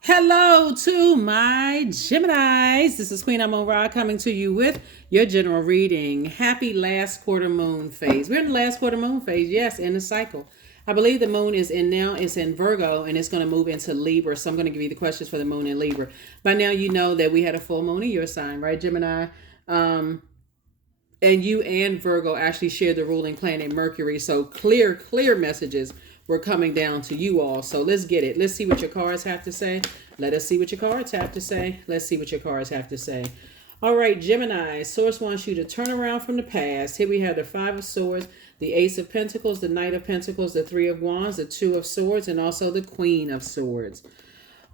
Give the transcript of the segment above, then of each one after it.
Hello to my Geminis. This is Queen Amun Ra coming to you with your general reading. Happy last quarter moon phase. We're in the last quarter moon phase, yes, in the cycle. I believe the moon is in now, it's in Virgo, and it's going to move into Libra. So I'm going to give you the questions for the moon in Libra. By now, you know that we had a full moon in your sign, right, Gemini? Um, and you and Virgo actually share the ruling planet Mercury. So clear messages were coming down to you all. So let's get it. Let's see what your cards have to say. Let us see what your cards have to say. Let's see what your cards have to say. All right, Gemini, Source wants you to turn around from the past. Here we have the Five of Swords, the Ace of Pentacles, the Knight of Pentacles, the Three of Wands, the Two of Swords, and also the Queen of Swords.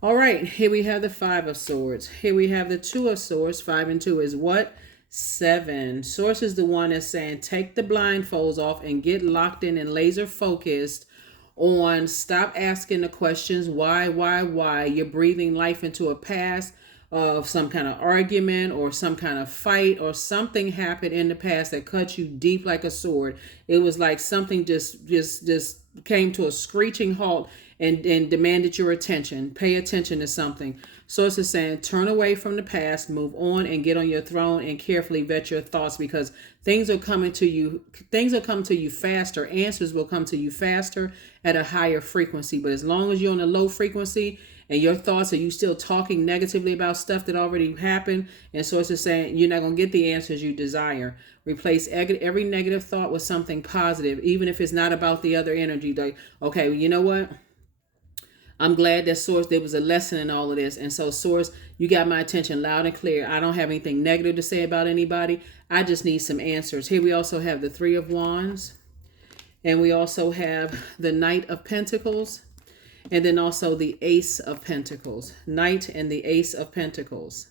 All right, here we have the Five of Swords. Here we have the Two of Swords. 5 and 2 is what? 7. Source is the one that's saying take the blindfolds off and get locked in and laser focused on stop asking the questions why. You're breathing life into a past of some kind of argument or some kind of fight or something happened in the past that cut you deep like a sword. It was like something just came to a screeching halt and demanded your attention. Pay attention to something. Source is saying turn away from the past, move on, and get on your throne and carefully vet your thoughts because things are coming to you. Things will come to you faster. Answers will come to you faster at a higher frequency. But as long as you're on a low frequency and your thoughts are you still talking negatively about stuff that already happened, and Source is saying you're not going to get the answers you desire. Replace every negative thought with something positive, even if it's not about the other energy. Like, okay, you know what? I'm glad that Source, there was a lesson in all of this. And so, Source, you got my attention loud and clear. I don't have anything negative to say about anybody. I just need some answers. Here we also have the Three of Wands. And we also have the Knight of Pentacles. And then also the Ace of Pentacles. Knight and the Ace of Pentacles.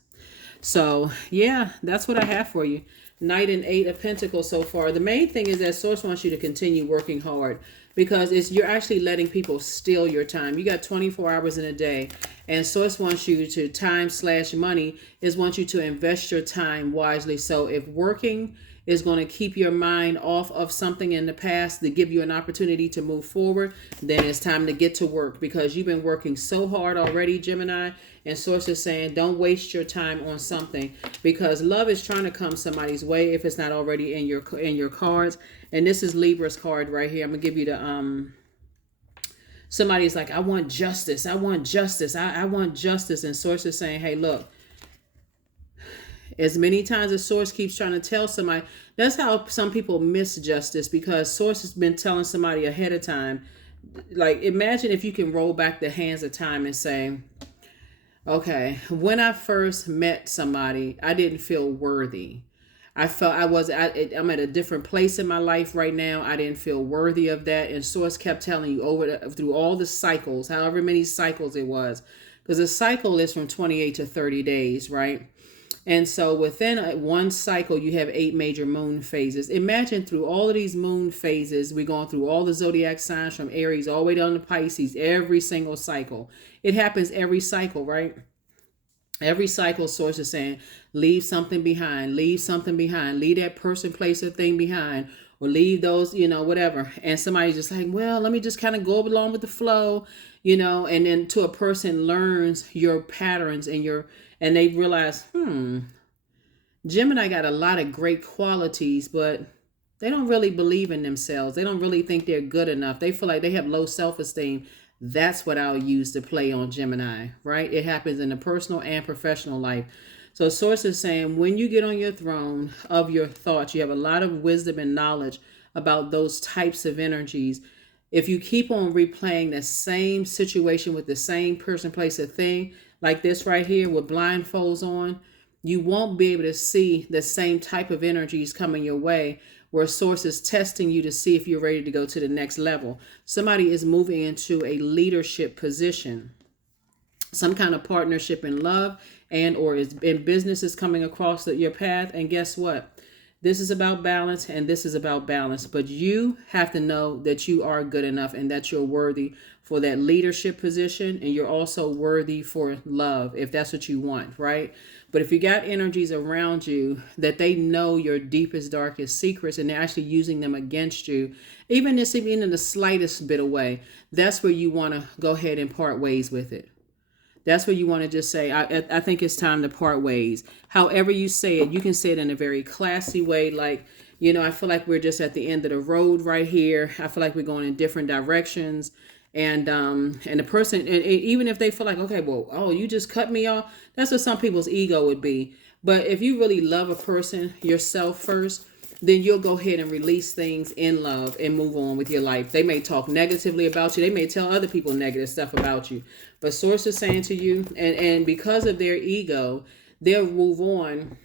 So, yeah, that's what I have for you. Knight and Eight of Pentacles so far. The main thing is that Source wants you to continue working hard because you're actually letting people steal your time. You got 24 hours in a day, and Source wants you to time/money is wants you to invest your time wisely. So if working is going to keep your mind off of something in the past to give you an opportunity to move forward, then it's time to get to work because you've been working so hard already, Gemini. And Source is saying don't waste your time on something because love is trying to come somebody's way if it's not already in your cards. And this is Libra's card right here. I'm gonna give you the somebody's like, I want justice. I want justice. I want justice. And Source is saying, hey, look, as many times as Source keeps trying to tell somebody, that's how some people miss justice because Source has been telling somebody ahead of time. Like, imagine if you can roll back the hands of time and say, okay, when I first met somebody, I didn't feel worthy. I felt I'm at a different place in my life right now. I didn't feel worthy of that. And Source kept telling you through all the cycles, however many cycles it was, because a cycle is from 28 to 30 days, right? And so within one cycle, you have 8 major moon phases. Imagine through all of these moon phases, we're going through all the zodiac signs from Aries all the way down to Pisces, every single cycle. It happens every cycle, right? Every cycle. Source is saying, leave something behind, leave something behind, leave that person, place, or thing behind, or leave those, whatever. And somebody's just like, well, let me just kind of go along with the flow, and then to a person learns your patterns and they realize, Gemini got a lot of great qualities, but they don't really believe in themselves. They don't really think they're good enough. They feel like they have low self-esteem. That's what I'll use to play on Gemini, right? It happens in the personal and professional life. So Source is saying when you get on your throne of your thoughts, you have a lot of wisdom and knowledge about those types of energies. If you keep on replaying the same situation with the same person, place, or thing, like this right here with blindfolds on, you won't be able to see the same type of energies coming your way where Source is testing you to see if you're ready to go to the next level. Somebody is moving into a leadership position, some kind of partnership in love and or in business is coming across your path. And guess what? This is about balance and this is about balance. But you have to know that you are good enough and that you're worthy for that leadership position. And you're also worthy for love if that's what you want, right? But if you got energies around you that they know your deepest, darkest secrets and they're actually using them against you, even in the slightest bit of way, that's where you want to go ahead and part ways with it. That's where you want to just say, I think it's time to part ways. However you say it, you can say it in a very classy way. Like, I feel like we're just at the end of the road right here. I feel like we're going in different directions. And the person, and even if they feel like, okay, well, oh, you just cut me off. That's what some people's ego would be. But if you really love a person, yourself first, then you'll go ahead and release things in love and move on with your life. They may talk negatively about you. They may tell other people negative stuff about you. But source is saying to you, and because of their ego, they'll move on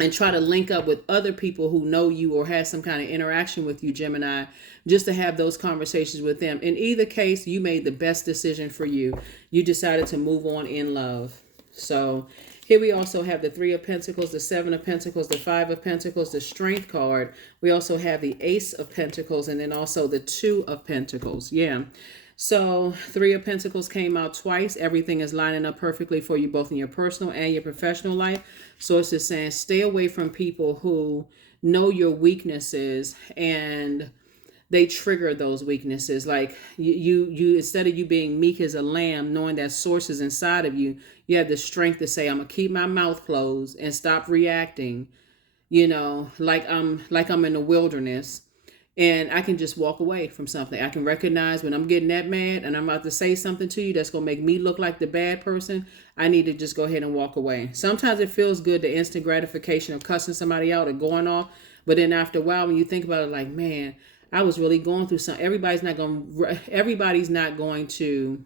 and try to link up with other people who know you or have some kind of interaction with you, Gemini, just to have those conversations with them. In either case, you made the best decision for you. You decided to move on in love. So here we also have the Three of Pentacles, the Seven of Pentacles, the Five of Pentacles, the Strength card. We also have the Ace of Pentacles, and then also the Two of Pentacles. Yeah. So Three of Pentacles came out twice. Everything is lining up perfectly for you, both in your personal and your professional life. Source is saying stay away from people who know your weaknesses and they trigger those weaknesses. Like you instead of you being meek as a lamb, knowing that source is inside of you, you have the strength to say, I'm gonna keep my mouth closed and stop reacting, like I'm in the wilderness. And I can just walk away from something. I can recognize when I'm getting that mad and I'm about to say something to you that's going to make me look like the bad person. I need to just go ahead and walk away. Sometimes it feels good, the instant gratification of cussing somebody out or going off. But then after a while, when you think about it, like, man, I was really going through something. Everybody's not going to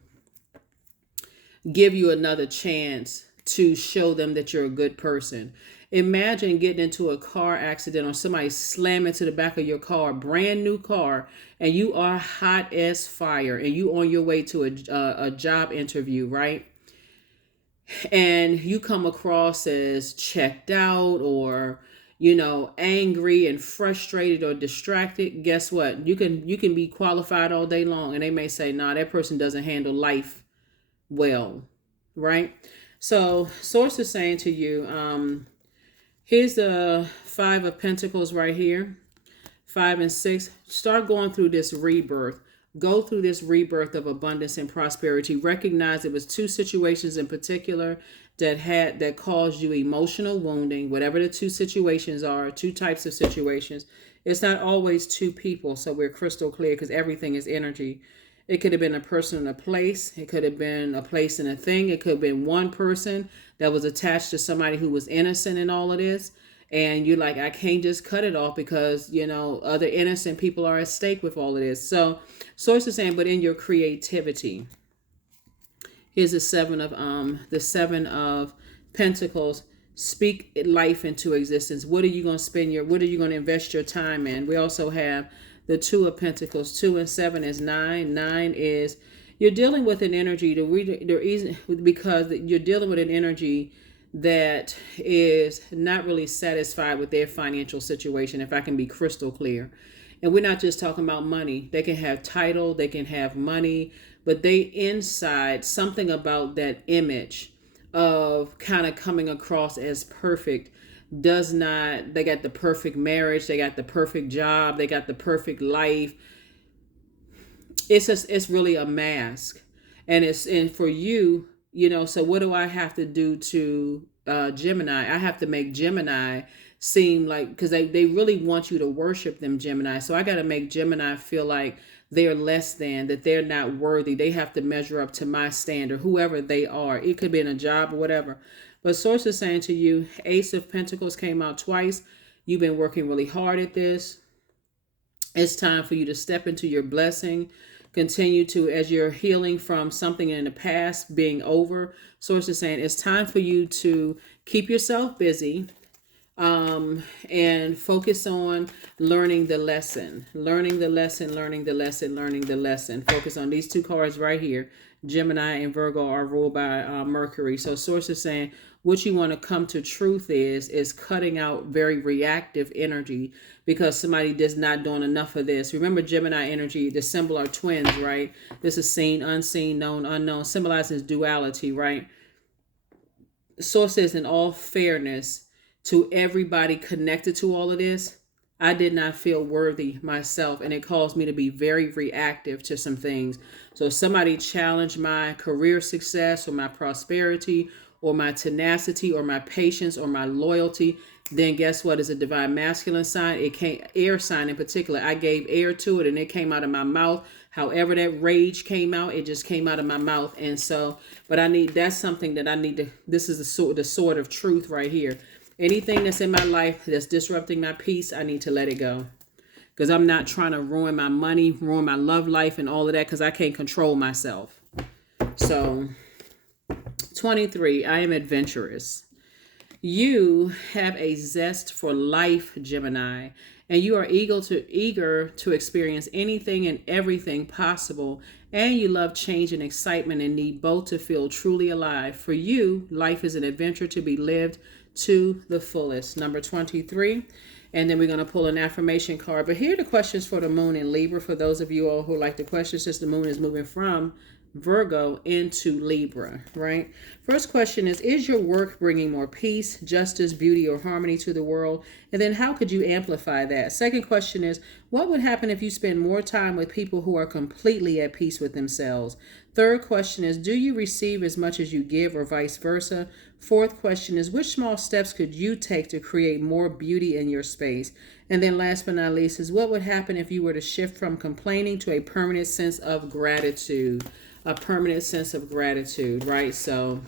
give you another chance to show them that you're a good person. Imagine getting into a car accident or somebody slamming to the back of your car, brand new car, and you are hot as fire and you on your way to a job interview, right? And you come across as checked out or angry and frustrated or distracted. Guess what? You can be qualified all day long and they may say, nah, that person doesn't handle life well, right? So source is saying to you, here's the Five of Pentacles right here. 5 and 6. Start going through this rebirth. Go through this rebirth of abundance and prosperity. Recognize it was two situations in particular that caused you emotional wounding. Whatever the two situations are, two types of situations. It's not always two people, so we're crystal clear because everything is energy. It could have been a person and a place. It could have been a place and a thing. It could have been one person that was attached to somebody who was innocent in all of this. And you're like, I can't just cut it off because, other innocent people are at stake with all of this. So source is saying, but in your creativity, here's the seven of Pentacles. Speak life into existence. What are you going to invest your time in? We also have the Two of Pentacles. 2 and 7 is 9. 9 is you're dealing with an energy because you're dealing with an energy that is not really satisfied with their financial situation, if I can be crystal clear. And we're not just talking about money. They can have title, they can have money, but they inside something about that image of kind of coming across as perfect they got the perfect marriage, they got the perfect job, they got the perfect life. It's really a mask. And for you, so what do I have to do to Gemini? I have to make Gemini seem like, because they really want you to worship them, Gemini. So I got to make Gemini feel like they're less than, that they're not worthy. They have to measure up to my standard, whoever they are. It could be in a job or whatever. But source is saying to you, Ace of Pentacles came out twice. You've been working really hard at this. It's time for you to step into your blessing. Continue to, as you're healing from something in the past being over. Source is saying it's time for you to keep yourself busy and focus on learning the lesson. Focus on these two cards right here. Gemini and Virgo are ruled by Mercury. So source is saying what you want to come to truth is cutting out very reactive energy because somebody is not doing enough of this. Remember Gemini energy, the symbol are twins, right? This is seen, unseen, known, unknown, symbolizes duality, right? Source says in all fairness to everybody connected to all of this, I did not feel worthy myself, and it caused me to be very reactive to some things. So if somebody challenged my career success or my prosperity or my tenacity or my patience or my loyalty, then guess what? Is a divine masculine sign. It came, air sign in particular. I gave air to it and it came out of my mouth. However that rage came out, it just came out of my mouth. And so, but that's something that I need to, this is the sword of truth right here. Anything that's in my life that's disrupting my peace, I need to let it go. Because I'm not trying to ruin my money, ruin my love life and all of that, because I can't control myself. So 23, I am adventurous. You have a zest for life, Gemini, and you are eager to experience anything and everything possible, and you love change and excitement and need both to feel truly alive. For you, life is an adventure to be lived to the fullest. Number 23. And then we're going to pull an affirmation card. But here are the questions for the moon in Libra. For those of you all who like the questions, since the moon is moving from Virgo into Libra, right? First question is your work bringing more peace, justice, beauty, or harmony to the world? And then how could you amplify that? Second question is, what would happen if you spend more time with people who are completely at peace with themselves? Third question is, do you receive as much as you give or vice versa? Fourth question is, which small steps could you take to create more beauty in your space? And then last but not least is, what would happen if you were to shift from complaining to a permanent sense of gratitude? A permanent sense of gratitude, right? So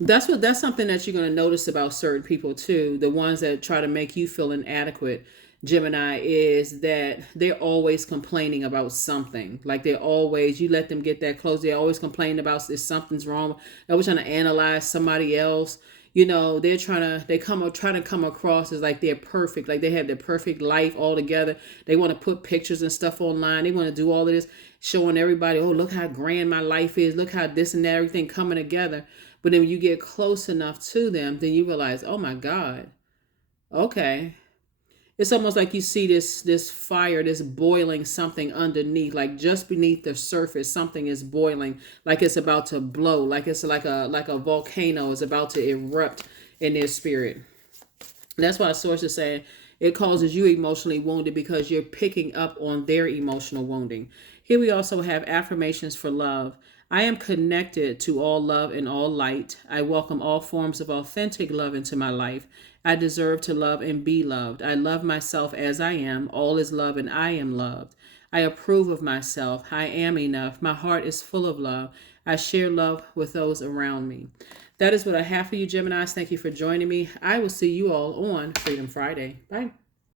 that's something that you're going to notice about certain people too. The ones that try to make you feel inadequate, Gemini, is that they're always complaining about something. Like you let them get that close. They're always complaining about if something's wrong. They're always trying to analyze somebody else. They're trying to come across as like they're perfect, like they have their perfect life all together. They want to put pictures and stuff online. They want to do all of this, showing everybody, oh, look how grand my life is. Look how this and that, everything coming together. But then when you get close enough to them, then you realize, oh my God, okay. It's almost like you see this fire, this boiling something underneath, like just beneath the surface, something is boiling, like it's about to blow, like it's like a volcano is about to erupt in their spirit. That's why source is saying it causes you emotionally wounded because you're picking up on their emotional wounding. Here we also have affirmations for love. I am connected to all love and all light. I welcome all forms of authentic love into my life. I deserve to love and be loved. I love myself as I am. All is love and I am loved. I approve of myself. I am enough. My heart is full of love. I share love with those around me. That is what I have for you, Geminis. Thank you for joining me. I will see you all on Freedom Friday. Bye.